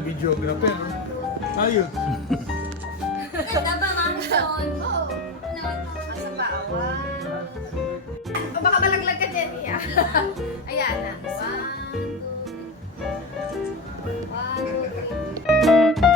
Videographer. Ayun. Ganda ba, Ma'am Sean? Oo. Sa bawah. O baka malaglag ka dyan, iya. Ayan na. 1, 2, 3.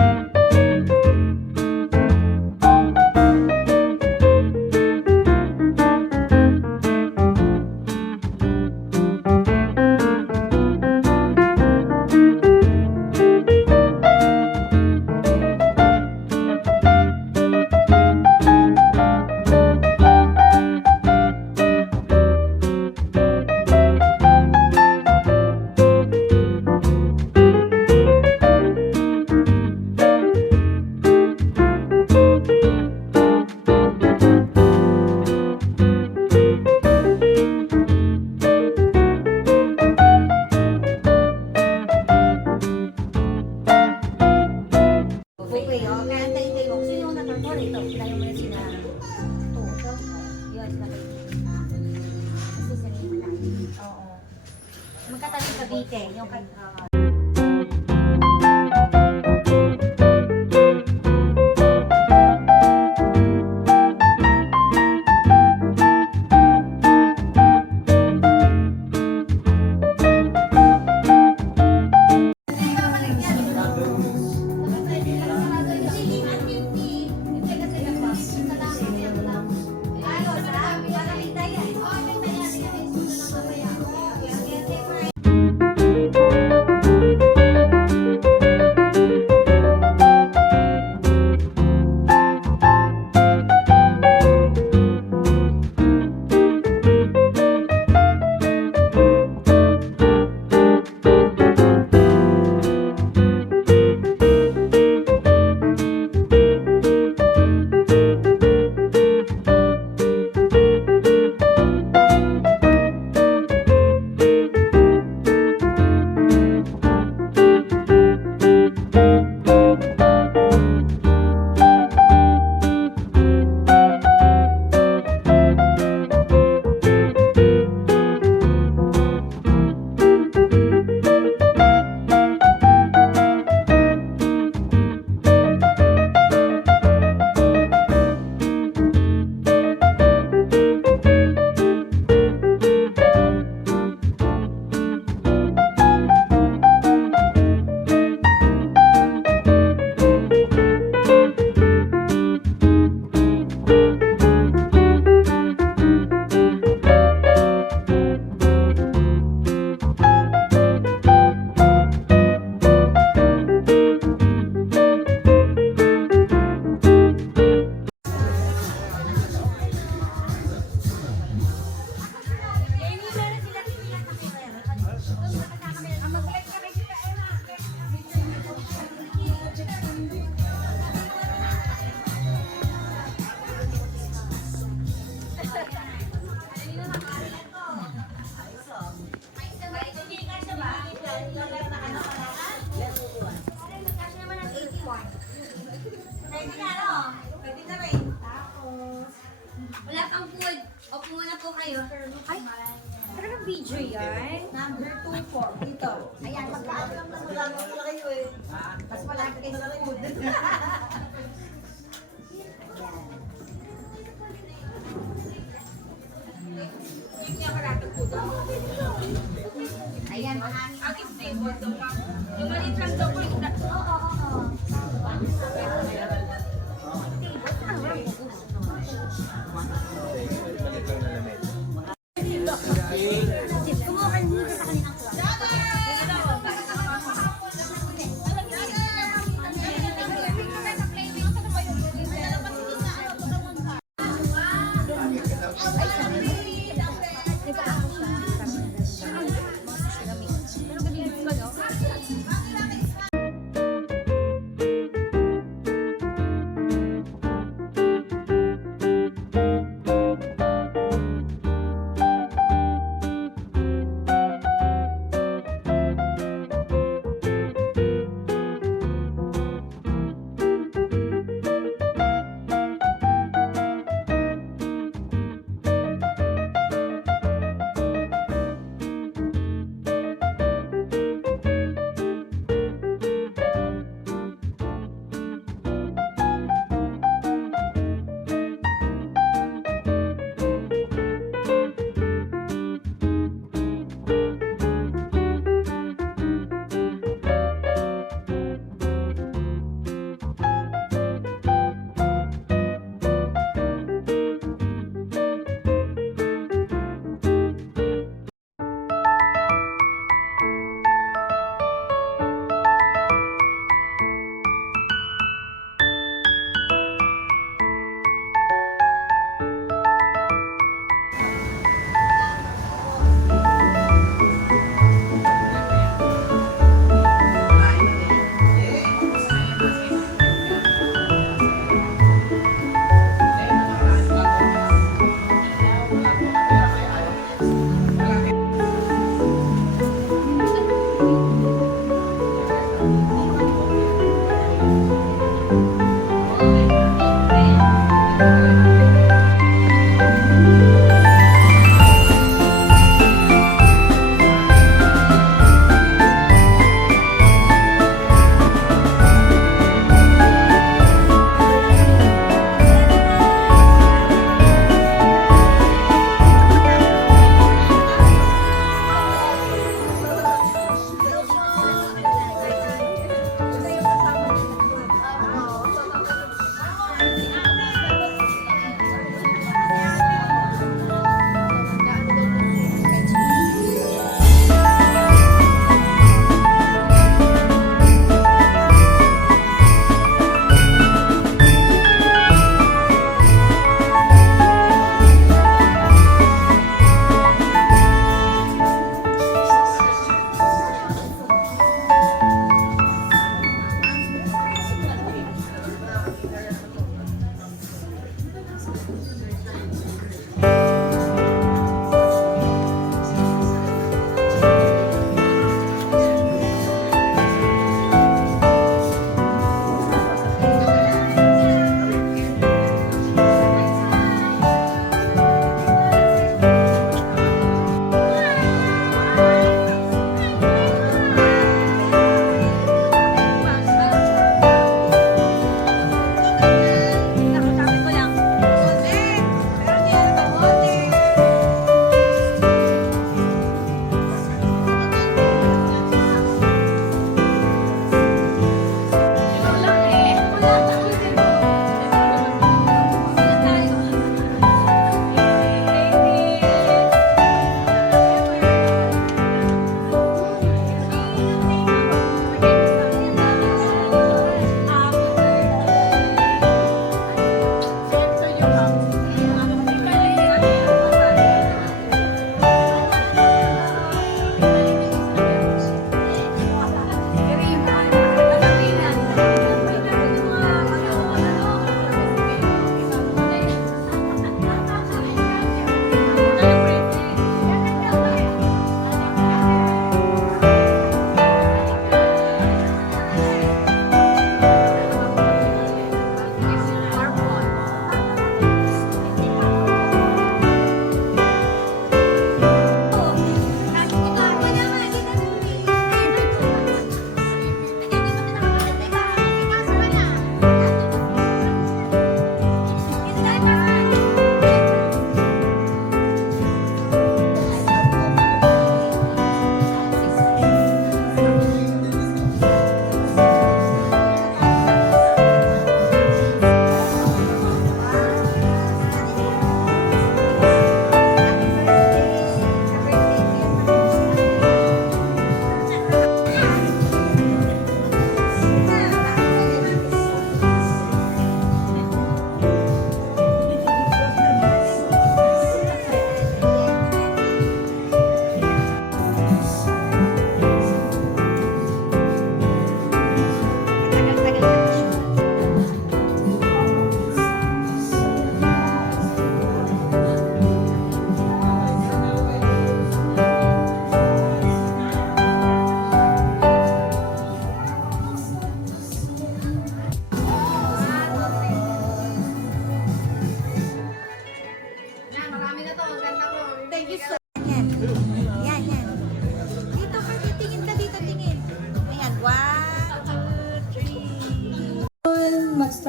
Okay, o. Kaya tayo-tayo mo. Sino yung natangkol ito? Tayo mo na sila. Ito. Yun, nakikita. Kasi sa name na. Oo. Magkatabi sa Bite. Yung Wala pang food. Opo muna po kayo. Ay, Talagang video yan. Number 2 po. Dito. Ayan, magkaano lang na wala na kayo eh. Mas malaki kayo sa food. Ayan, mahangin. Ang stable daw ma'am. Yung maliit lang daw po yung Oo. Kumuha dito sa kanilang class.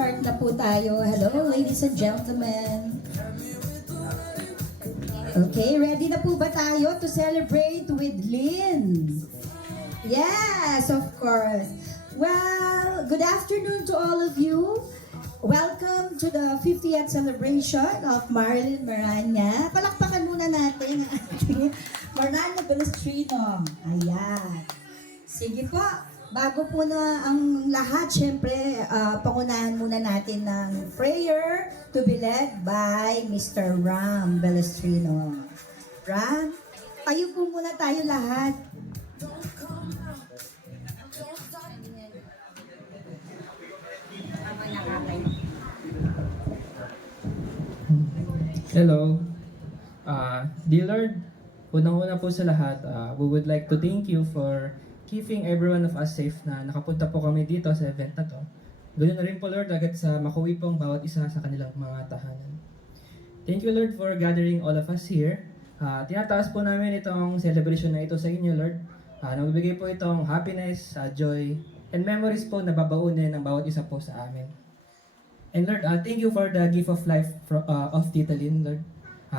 mag-start na po tayo. Hello, ladies and gentlemen. Okay, ready na po ba tayo to celebrate with Lynn? Yes, of course. Well, good afternoon to all of you. Welcome to the 50th celebration of Marilyn Maranya. Palakpakan muna natin ang ating Maranya Balestrino. Ayan. Sige po. Bago po na ang lahat, syempre, pangunahan muna natin ng prayer to be led by Mr. Ram Balestrino. Ram, tayo po muna tayo lahat. Hello. Dear Lord, unang-una po sa lahat, we would like to thank you for keeping every one of us safe na nakapunta po kami dito sa event na to. Ganoon na rin po Lord agad sa makuwi pong bawat isa sa kanilang mga tahanan. Thank you Lord for gathering all of us here. Tinataas po namin itong celebration na ito sa inyo Lord. Nagbibigay po itong happiness, joy, and memories po na babaunin ng bawat isa po sa amin. And Lord, thank you for the gift of life of Tita Lynn, Lord.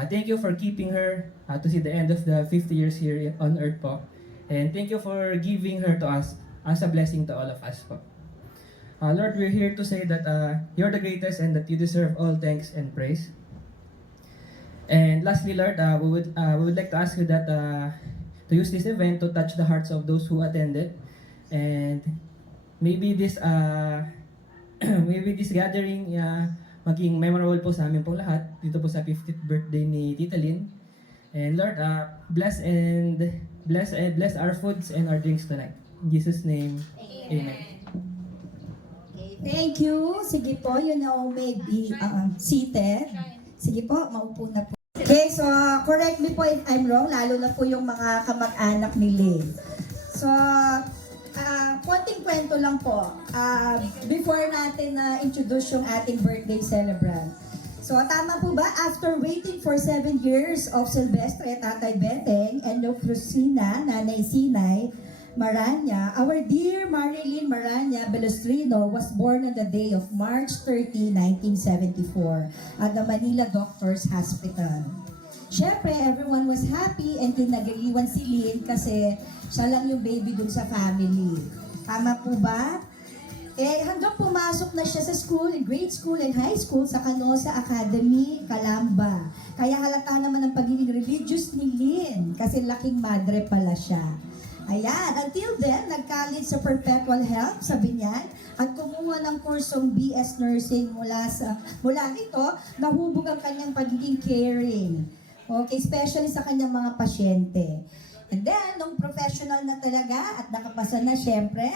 Thank you for keeping her to see the end of the 50 years here on earth po. And thank you for giving her to us as a blessing to all of us po. Lord, we're here to say that you're the greatest and that you deserve all thanks and praise. And lastly, Lord, we would like to ask you that to use this event to touch the hearts of those who attended. And maybe this maybe this gathering maging memorable po sa amin po lahat dito po sa 50th birthday ni Tita Lynn. And Lord, bless our foods and our drinks tonight. In Jesus' name, Amen. Okay, thank you. Sige po, you know, may be seated. Sige po, maupo na po. Okay, so correct me po if I'm wrong, lalo na po yung mga kamag-anak ni Lynn. So, konting kwento lang po. Before natin introduce yung ating birthday celebrant. So, tama po ba? After waiting for 7 years of Silvestre, Tatay Beteng, and Lucrosina, Nanay Sinay, Maranya, our dear Marilyn Maranya Balestrino was born on the day of March 30, 1974 at the Manila Doctors Hospital. Siyempre, everyone was happy and kinagaliwan si Lynn kasi siya lang yung baby dun sa family. Tama po ba? Eh, hanggang pumasok na siya sa school, grade school and high school sa Canosa Academy, Calamba. Kaya halata naman ang pagiging religious ni Lynn kasi laking madre pala siya. Ayan, until then, nag-college sa Perpetual Health sa Binyan at kumuha ng kursong BS Nursing mula nito, nahubog ang kanyang pagiging caring. Okay, especially sa kanyang mga pasyente. And then, nung professional na talaga at nakapasa na syempre,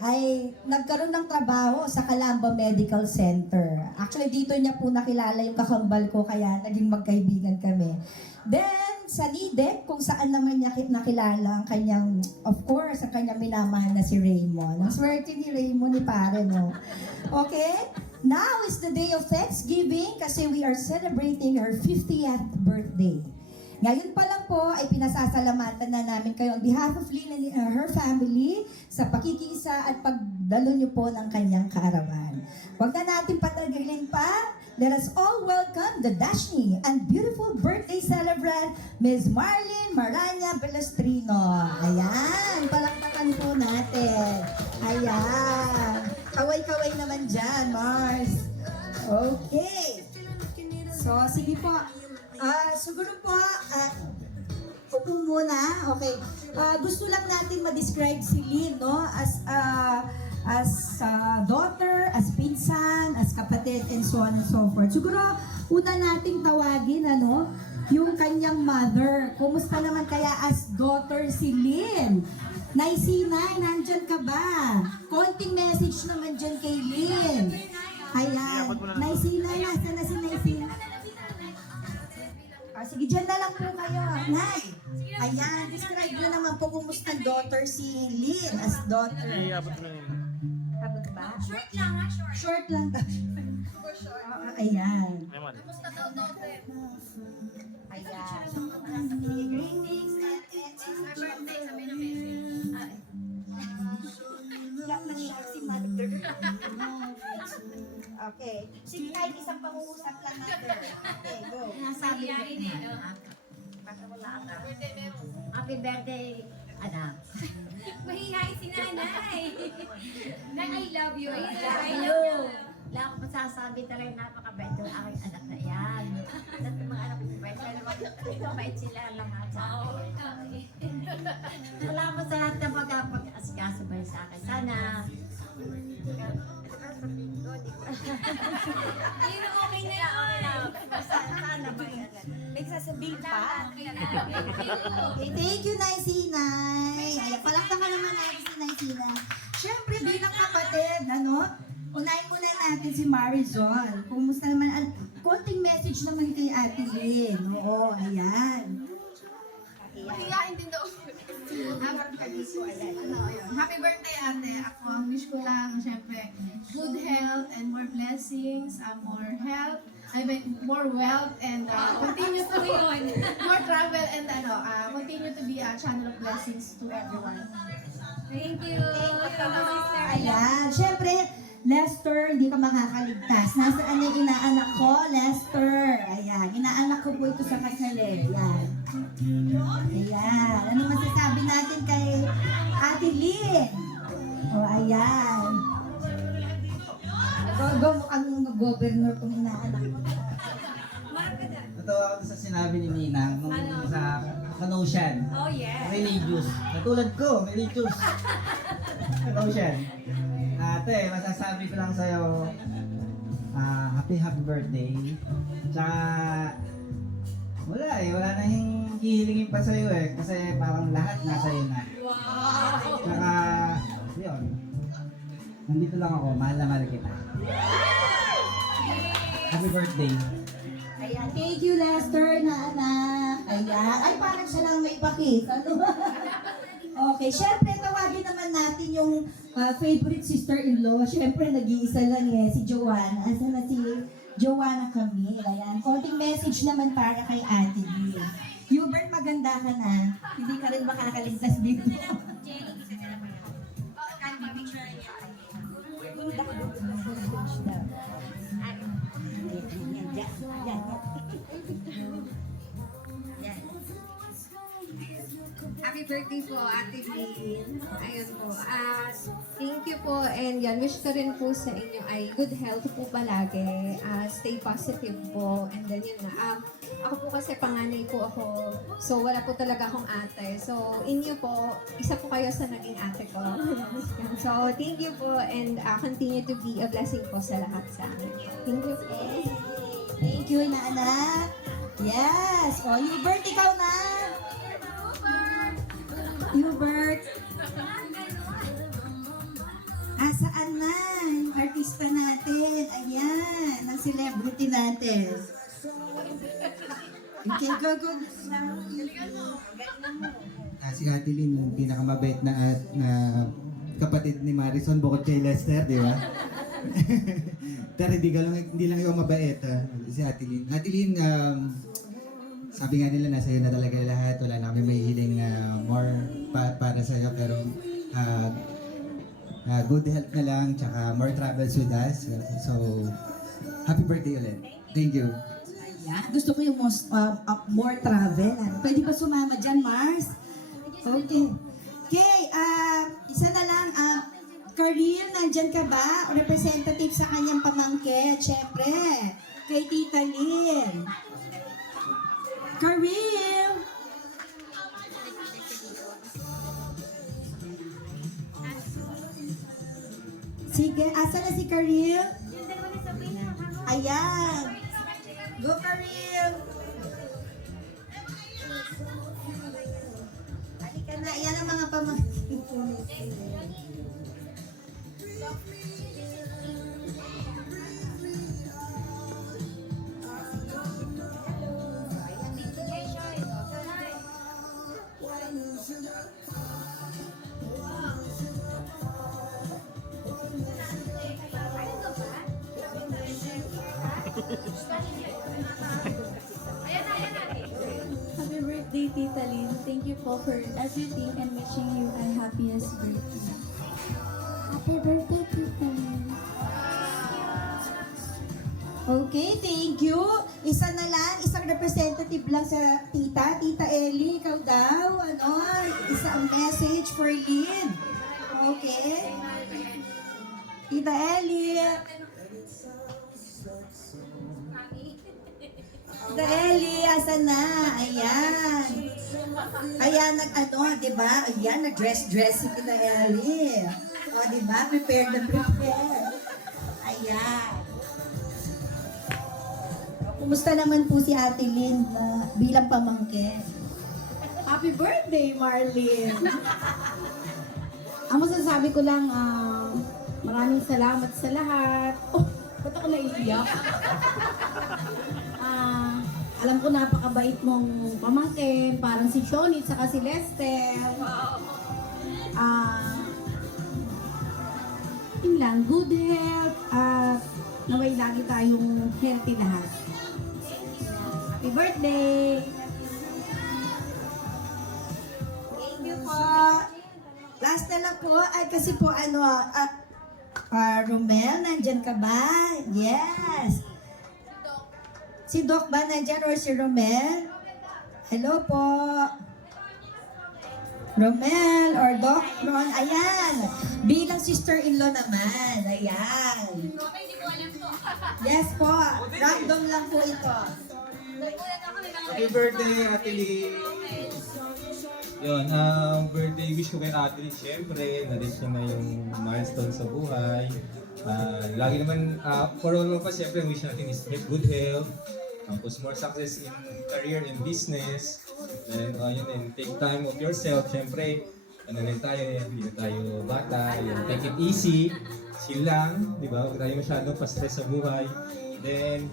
ay nagkaroon ng trabaho sa Calamba Medical Center. Actually, dito niya po nakilala yung kakambal ko, kaya naging magkaibigan kami. Then, sa NIDEC, kung saan naman niya nakilala ang kanyang, of course, ang kanyang minamahal na si Raymond. Ang swerte ni Raymond ni pare, no? Okay? Now is the day of Thanksgiving kasi we are celebrating her 50th birthday. Ngayon pa lang po ay pinasasalamatan na namin kayo on behalf of Lynn and her family sa pakikiisa at pagdalo niyo po ng kanyang kaarawan. Huwag na natin patagalin pa. Let us all welcome the dashing and beautiful birthday celebrant, Ms. Marlyn Maranya Balestrino. Ayan, palakpakan po natin. Ayan. Kaway-kaway naman dyan, Mars. Okay. So, sige po. Siguro po, upo muna. Okay. Gusto lang natin ma-describe si Lynn, no? As daughter, as pinsan, as kapatid, and so on and so forth. Siguro, una nating tawagin, yung kanyang mother. Kumusta naman kaya as daughter si Lynn? Nay Sinay, nandyan ka ba? Konting message naman dyan kay Lynn. Ayan. Nay Sinay, nasa na si Nay Sinay? Sige, dyan na lang po kayo. Nay, ayan, describe nyo naman po kumusta daughter si Lynn as daughter. Abot na yun. Abot ba? Short lang ha, short. Short lang daw. Super short. Ayan. Kamusta daw, daughter? Ayan. Greetings, it's her birthday, sabi na message. Lang na siya si mother. Okay. Sige, kahit isang pangungusap lang natin. Okay, go. Nasabi ko na. Basta wala ka. Happy birthday, anak. Mahihayin si nanay. Nay, I love you. I I love know. you. Wala akong masasabi talaga napakabait ng aking anak na yan. At yung mga anak ko bait, pero mabait sila lahat sa akin. Salamat sa lahat na pag-asikaso ba sa akin. Sana, Ayun, okay na yun. sana may sasabihin pa. Okay, thank you, Nay Sinay. Ay, palakpakan naman natin si Nay Sinay. Siyempre, bilang kapatid, ano, unahin muna natin si Marizon. Kumusta naman? Konting message naman kay Ate Lynn. Oo, ayan. Mahihayin din daw. Happy birthday, ate. Ako, ang wish ko lang, syempre, good health and more blessings, more health, I mean, more wealth, and continue to more travel, and continue to be a channel of blessings to everyone. Thank you. Ayan. Siyempre, Lester, hindi ka makakaligtas. Nasaan yung inaanak ko? Lester. Ayan. Inaanak ko po ito sa kasal eh. Ayan. Ayan. Ano masasabi natin kay Ate Lynn? O, ayan. Mukhang governor kong inaanak ko. Natawa ako sa sinabi ni Ninang nung sa Kanosian. Oh, yeah. Religious. Natulad ko, religious. Kanosian. Ate, masasabi ko lang sa'yo, happy birthday. Tsaka, wala na yung hihilingin pa sa'yo eh. Kasi parang lahat nasa iyo na. Wow. Tsaka, yun. Nandito lang ako, mahal na mahal kita. Happy birthday. Ayan. Thank you, Lester, na anak. Ayan. Ay, parang siya lang may pakit. Ano? Okay, syempre tawagin naman natin yung favorite sister-in-law. Syempre nag-iisa lang eh, si Joanna. Asan na si Joanna Camille? Ayan, konting message naman para kay Ate Lee. Hubert, maganda ka na. Hindi ka rin makakaligtas dito. Happy birthday po, Ate Lynn. Ayun po. Thank you po. And yan, wish ko rin po sa inyo ay good health po palagi. Stay positive po. And then yun na. Ako po kasi panganay po ako. So wala po talaga akong ate. So inyo po, isa po kayo sa naging ate ko. So thank you po. And continue to be a blessing po sa lahat sa amin. Thank you po. Thank you, na anak. Yes. O, Hubert, ikaw na. Hubert. Saan na? Yung artista natin. Ayan. Ang celebrity natin. Okay, go. Si Ate Lynn, yung pinakamabait na kapatid ni Marison bukod kay Lester, di ba? Pero hindi lang yung mabait, si Ate Lynn. Ate Lynn, sabi nga nila nasa iyo na talaga lahat. Wala na kami may hiling more para sa iyo, pero good health na lang, tsaka more travels with us. So, happy birthday ulit. Thank you. Ayan. Gusto ko yung more travel. Pwede ba sumama dyan, Mars? Okay. Okay, isa na lang. Karil, nandyan ka ba? Representative sa kanyang pamangkin. Siyempre, kay Tita Lynn. Karil! Sige, asa na si Karil? Ayan. Go, Karil! Halika na, yan ang mga pamangkin ko. Happy birthday, Tita Lynn. Thank you po for everything and wishing you a happiest birthday. Happy birthday, Tita Lynn. Okay, thank you. Isa na lang, isang representative lang sa tita. Tita Ellie, ikaw daw. Ano? Isang message for Lynn. Okay. Tita Ellie. Tita Ellie, asan na? Ayan. Ayan, di ba? Ayan, nag-dress si Tita Ellie. O, di ba? Prepare na prepare. Ayan. Kumusta naman po si Ate Lynn bilang pamangkin? Happy birthday, Marlene! Ang masasabi ko lang, maraming salamat sa lahat. Oh, ba't ako naiiyak? Alam ko napakabait mong pamangkin, parang si Shoni at si Lester. Yun lang, good health at naway lagi tayong healthy lahat. Happy birthday! Thank you po. Last na lang po, ay kasi po Romel, nandyan ka ba? Yes. Si Doc ba nandyan or si Romel? Hello po. Romel or Doc Ron, ayan. Bilang sister-in-law naman, ayan. Yes po, random lang po ito. Happy birthday, Ate Lee! Yun, birthday wish ko kay Ate Lee, syempre, na-reach niya na yung milestone sa buhay. Lagi naman, for all of us, syempre, wish natin is good health, tapos more success in career and business, and yun, and take time of yourself, syempre, ano rin tayo, hindi na tayo bata, yun, take it easy, chill lang, di ba? Huwag tayo masyadong pa-stress sa buhay. Then,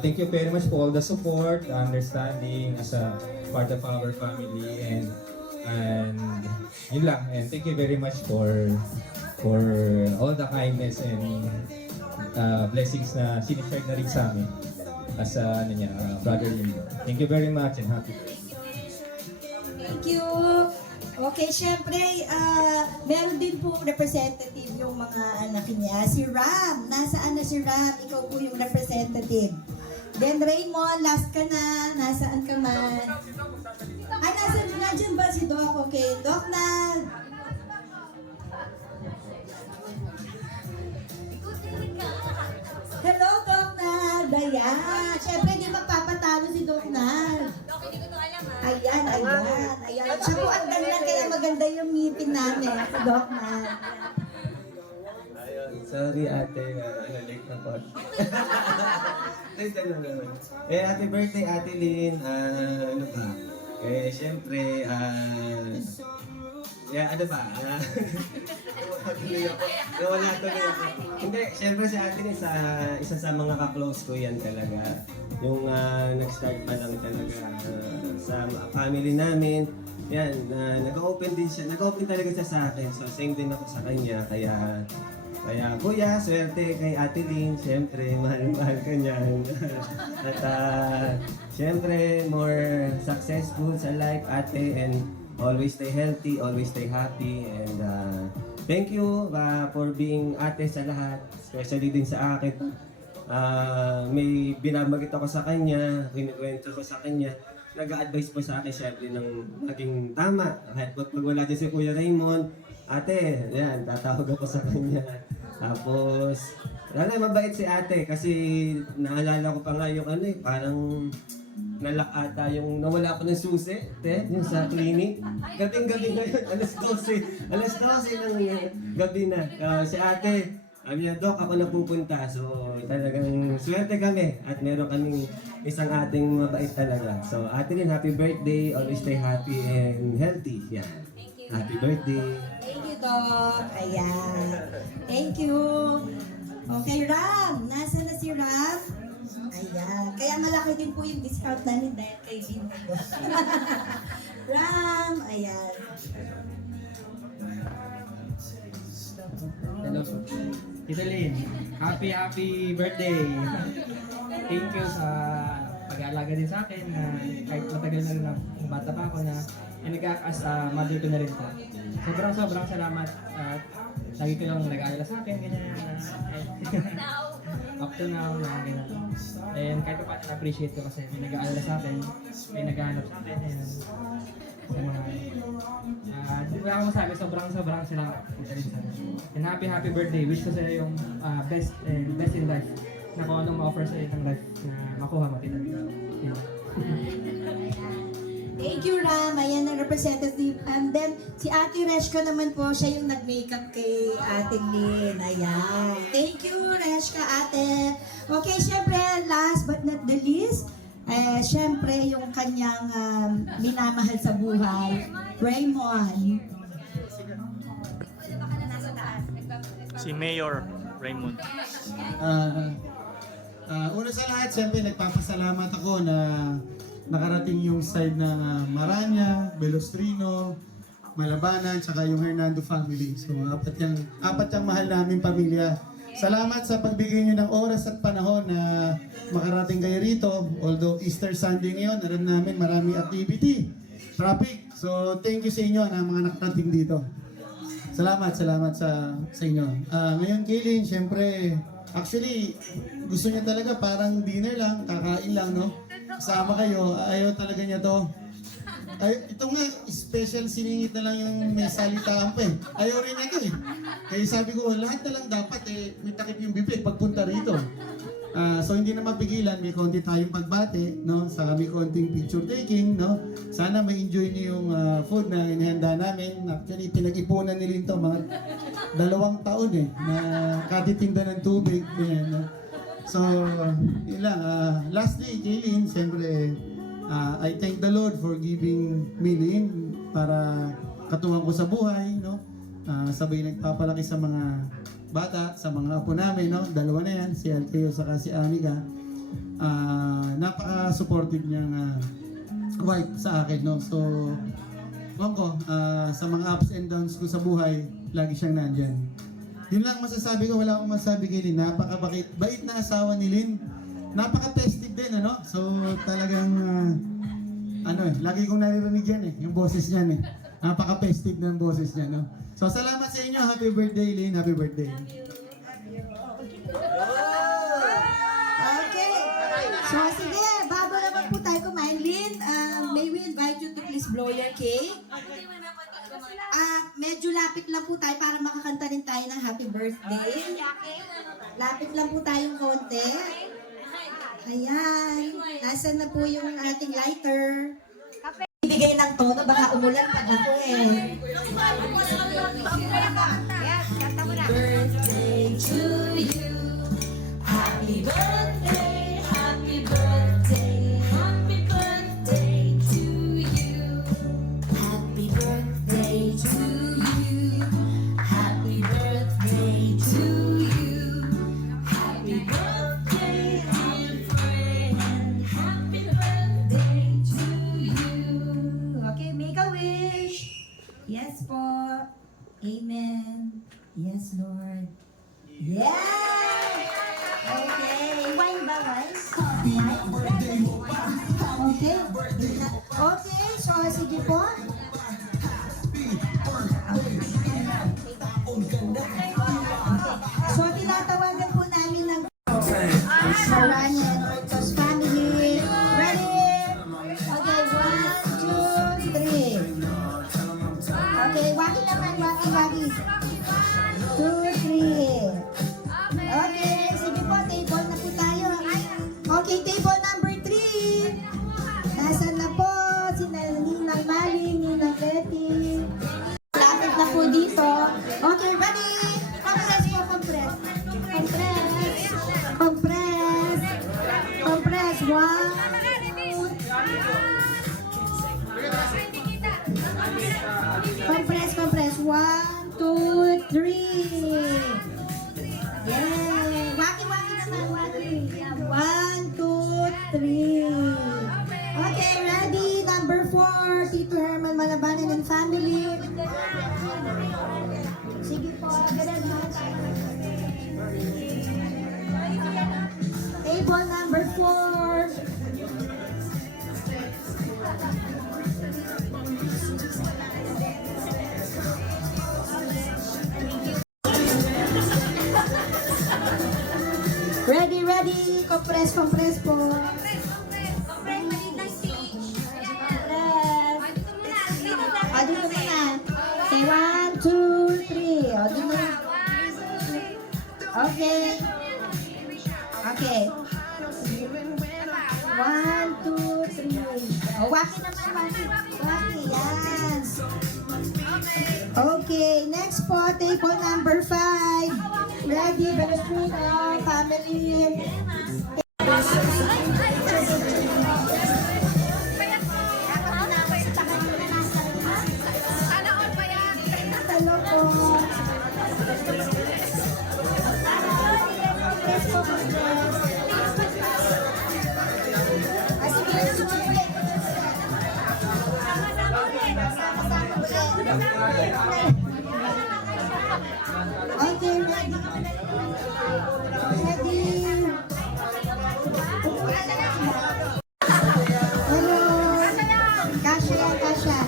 thank you very much for all the support, understanding as a part of our family, and yun lang. And thank you very much for all the kindness and blessings na sinishare na rin sa amin as a brother-in-law. Thank you very much and happy birthday. Thank you. Okay, syempre, meron din po representative yung mga anak niya. Si Ram, nasaan na si Ram? Ikaw po yung representative. Then Raymond, last ka na. Nasaan ka man? Ay, nandiyan ba si Doc? Okay, Doc na. Hello, Doc na. Ayan. Syempre, hindi magpapatalo si Doc na. Ayan. Siya po ang ganda, kaya maganda yung meeting namin. Si Doc na. Ayun, sorry ate, late na po. Happy birthday Ate Lynn, ano ba? Syempre, ano ba? Wala tuloy ako. Hindi, syempre si Ate Lynn, isa sa mga ka-close ko yan talaga. Yung nag-start pa lang talaga sa family namin. Yan, nag-open din siya. Nag-open talaga siya sa akin. So, same din ako sa kanya. Kaya kuya, swerte kay Ate Lynn. Siyempre, mahal-mahal ka niyan. At siyempre, more successful sa life, ate. And always stay healthy, always stay happy. And thank you for being ate sa lahat. Especially din sa akin. May binabagit ako sa kanya, kinukwento ko sa kanya. Nag-a-advise po sa akin syempre ng maging tama. Kahit pag wala din si Kuya Raymond, ate, yan, tatawag ako sa kanya. Tapos, mabait si ate kasi naalala ko pa nga yung parang nalak ata yung nawala ko ng susi, yung sa clinic. Gabing-gabi ngayon, alas 12 ng gabi na. Si ate, sabi niya, Doc, ako na pupunta. So, talagang swerte kami at meron kaming isang ating mabait talaga. So, Ate Lynn, happy birthday. Always stay happy and healthy. Yan. Happy birthday. Thank you, Doc. Ayan. Thank you. Okay, Ram. Nasaan na si Ram? Ayan. Kaya malaki din po yung discount namin dahil kay Dino. Ram. Ayan. Hello. Tita Lynn, happy birthday! Thank you sa pag-aalaga din sa akin na kahit matagal na rin ang bata pa ako na nag-aas mother ko na rin po. Sobrang salamat at lagi ko lang nag-aalala sa akin, ganyan. up to now, mga ganun. And kahit pa na-appreciate ko kasi may nag-aalala sa akin, may nag-aanap sa akin, and sa mga, di ba ako masabi, sobrang sila. And happy birthday. Wish ko sa'yo yung best in life, na kung anong ma-offer sa'yo ng life na makuha mo, Tita Lynn. Yun. Thank you, Ram. Ayan ang representative. And then, si Ate Reshka naman po, siya yung nag-makeup kay Ate Lynn. Ayan. Thank you, Reshka, Ate. Okay, syempre, last but not the least, syempre, yung kanyang minamahal sa buhay, Raymond. Si Mayor Raymond. Una sa lahat, siyempre nagpapasalamat ako na nakarating yung side ng Maranya, Belostrino, Malabanan, tsaka yung Hernando family. So, apat yung mahal namin pamilya. Salamat sa pagbigay nyo ng oras at panahon na makarating kayo rito. Although Easter Sunday ngayon, alam namin maraming activity, traffic. So, thank you sa inyo na mga nakarating dito. Salamat sa inyo. Ngayon, Kaylin, syempre, actually, gusto niya talaga parang dinner lang, kakain lang, no? Kasama kayo, ayaw talaga niya to. Ito nga, special siningit na lang yung may salitaan pa eh. Ayaw rin niya to eh. Kaya sabi ko, lahat na lang dapat may takip yung bibig pagpunta rito. So hindi na mapigilan, may konti tayong pagbate, no? Saka may konting picture taking, no? Sana ma-enjoy niyo yung food na inihanda namin. Actually, pinag-ipunan nila ito, mga 2 taon eh, na katitinda ng tubig. Yan, no? So, yun lang. Lastly, Kaylin, siyempre, I thank the Lord for giving me Lynn para katuwang ko sa buhay, no? Sabay nagpapalaki sa mga bata, sa mga apo namin, no? 2 na yan, si Alfeo saka si Anika. Napaka-supportive niyang wife sa akin, no? So, sa mga ups and downs ko sa buhay, lagi siyang nandyan. Yun lang masasabi ko, wala akong masabi kay Lynn. Bait na asawa ni Lynn. Napaka-festive din, ano? So, talagang, lagi kong naririnig yan yung boses niyan Napaka-festive ng boses niya, no? So, salamat sa inyo. Happy birthday, Lynn. Happy birthday. Okay. So, sige, bago naman po tayo kumain, Lynn, may we invite you to please blow your cake? Medyo lapit lang po tayo para makakanta rin tayo ng happy birthday. Lapit lang po tayong konti. Ayan. Nasaan na po yung ating lighter? Ibigay ng tono, baka umulan pag ako Birthday to you. Happy birthday, happy birthday, happy birthday to you. Happy birthday to you. Happy birthday to you. Happy birthday, dear friend. Happy birthday to you. Okay, make a wish. Yes po. Amen. Yes, Lord. Yeah! Okay. Wine ba, wine? Okay. Okay, so sige po. So, tinatawagan po namin ng Saranya and Ortos family. Ready? Okay, 1, 2, 3. Okay, wagi naman, wagi. 2, 3. Okay, sige po, table na po tayo. Okay, table number 3. Nasaan na po? Sina Ninang Maling, Ninang Betty. Lapit na po dito. Okay, ready? Compress po, compress. Compress. 1. Compress. 1, 2, 3. Yay! Waki naman, waki. 1, 2, 3. Okay, ready? Number 4, Tito Herman Malabanan and family. Sige po, ganun naman tayo. Table number 4. ready? Compress po. Compress, maliit ng stage. Ayan. O, dito muna. Okay, 1, 2, 3. O, dito muna. Okay. Okay. 1, 2, 3. O, waki naman, waki. Waki, yan. Okay, next po, table number 5. Ready, Venezuela, family. Hello po. Okay, ready. Ready. Hello. Kasha yan, Kasha.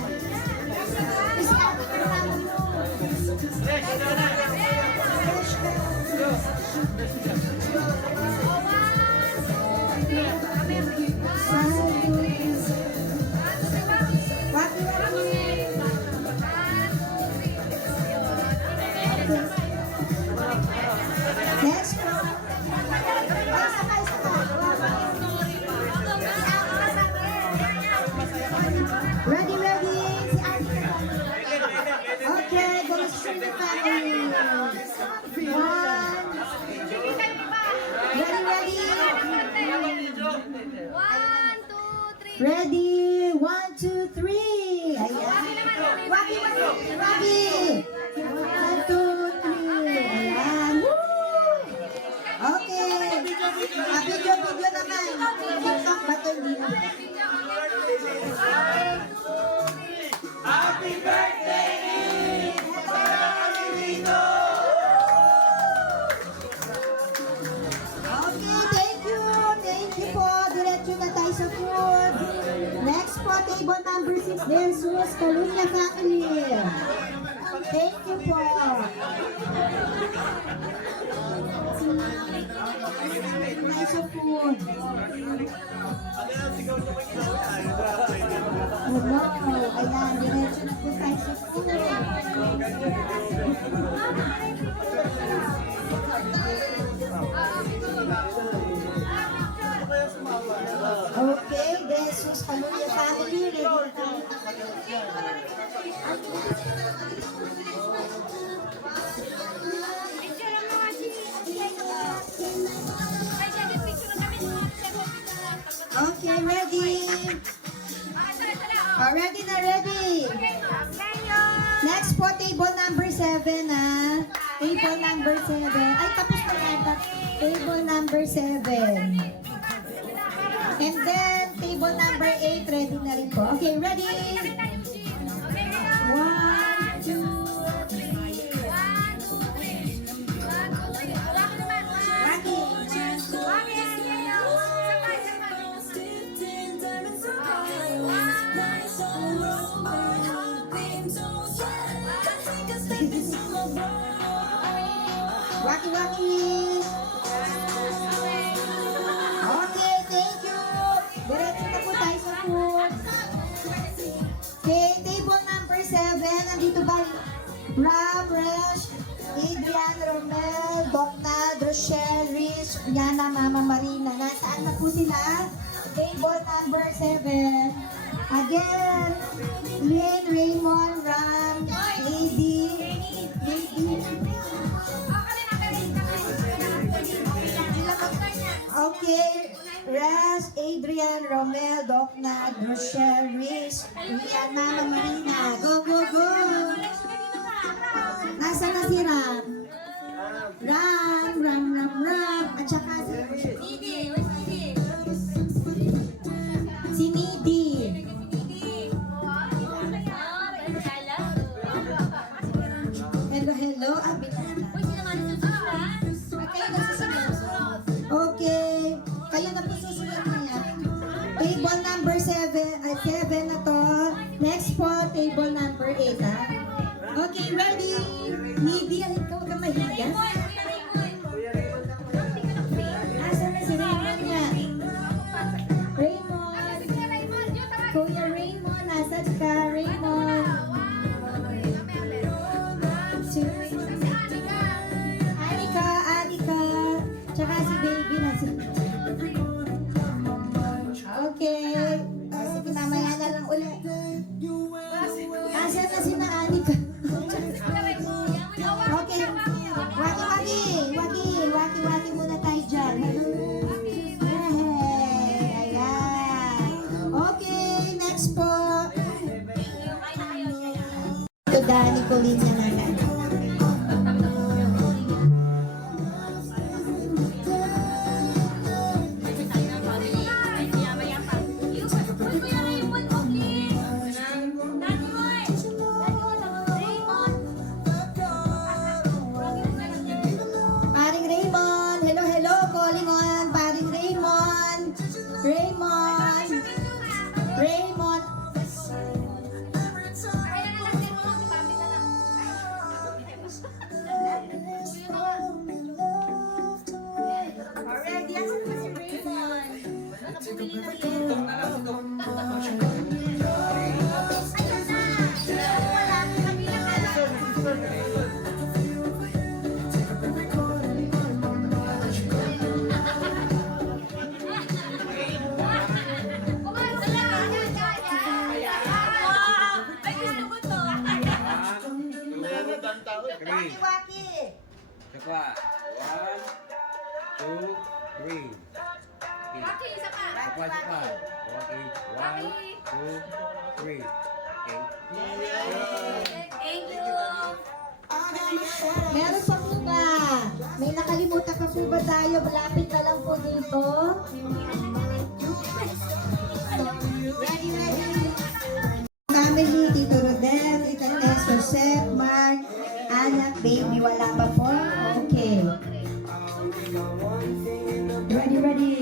Next po. Ready, ready. Si Ate. Okay, demonstrate the family. One. Ready, 1, 2, 3. Ayan. Wagi, wagi, wagi. 1, 2, 3. Ayan. Woo! Okay. Video naman. TikTok ba ito? Hindi na. Happy birthday! Okay, thank you. Thank you po. Diretso na tayo sa food. Next po, table number 6. Jesus Calunya family. Thank you po. Tayo sa food. Hello. Ayan, diretso na po tayo sa food. Okay, Jesus Calunya family. Ready na tayo. Okay, ready? Ready na, ready. Next po, table number 7, ah. Table number 7. Ay, tapos na yata. Table number 7. And then, table number 8, ready na rin po. Okay, ready? 1, 2, 3. Waki-waki. Okay, thank you. Diretso na po tayo sa food. Okay, table number 7. Nandito ba? Ram, Resh, Adrian, Romel, Docna, Rochelle, Rich, Yana, Mama Marina. Nasaan na po sila? Table number 7. Again, Lynn, Raymond, Ram, Lady, okay, Ras, Adrian, Romel, Docna, Rochelle, Rich, Rian, Mama Marina. Go, go, go! Nasaan na si Ram? Ram. At saka si Nidi. Hello. Okay. Kayo na po susunod niya. Table number 7. 7 na to. Next po, table number 8, ha? Okay, ready? Nidi, ikaw ka mahiya? Asa na si Colleen na naman. Paring Raymond, hello, hello, calling on Paring Raymond. Raymond. Raymond. Already, asan pa si Raymond? Baka bumili ng yelo. Ayun na! Wala, kabila ka lang. Waki-waki. Sakwa. 1, 2, 3. Okay, isa pa. Sakwa. Okay. 1, 2, 3. Okay. Thank you. Meron pa po ba? May nakalimutan ka po ba tayo? Malapit na lang po dito. Ready, ready. Family, Tito Rodel, Tita Tess, Joseph, Mark, anak, baby, wala pa po? Okay. Ready, ready.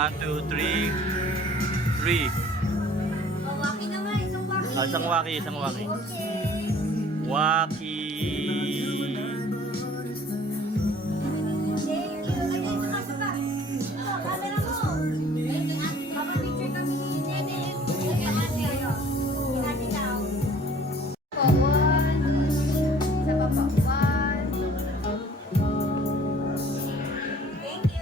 1, 2, 3. 3. Waki naman, isang waki. Isang waki, isang waki. Waki. Thank you. Lagay mo sa baba. Ito, camera mo. Papapicture kami ni Nene. Lagay ate, ayun. Hinati daw. One. Sa baba. One. Thank you.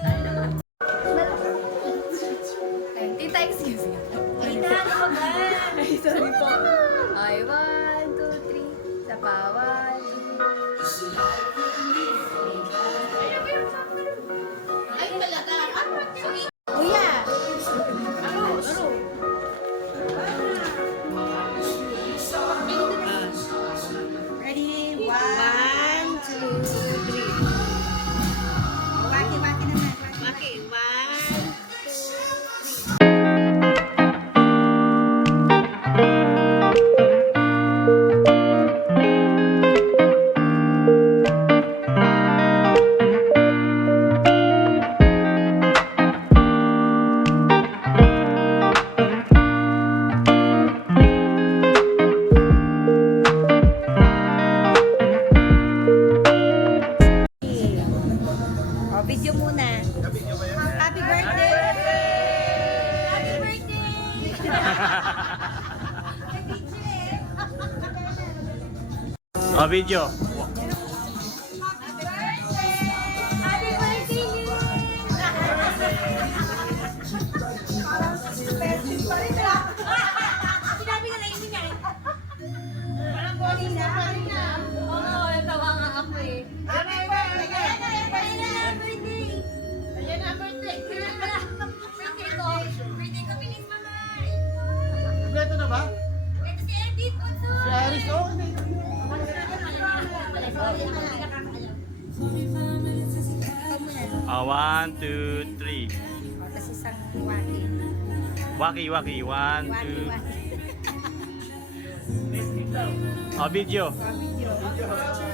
Ay, tita, excuse me. Tita, ano ka ba? Ay, sorry po. Ay, 1, 2, 3. Sa pa, 1, 2. Ay, talaga. Kuya. Ready? 1, 2, 3. Waki-waki naman. Waki. 1, 2, 3. O, video muna. Happy birthday! Happy birthday! Oh, video. Happy birthday, Sinabi na lang yun yan. Parang body na. Oo, natawa nga ako eh. Happy birthday! Ayan na, birthday! Birthday ko. Birthday ko, bilis mamay. Kompleto na ba? Ito si Edith, what's up? Si Aris, oh. Ah, 1, 2, 3. Tapos isang waki. Waki, waki. 1, 2. Oh, video. Video.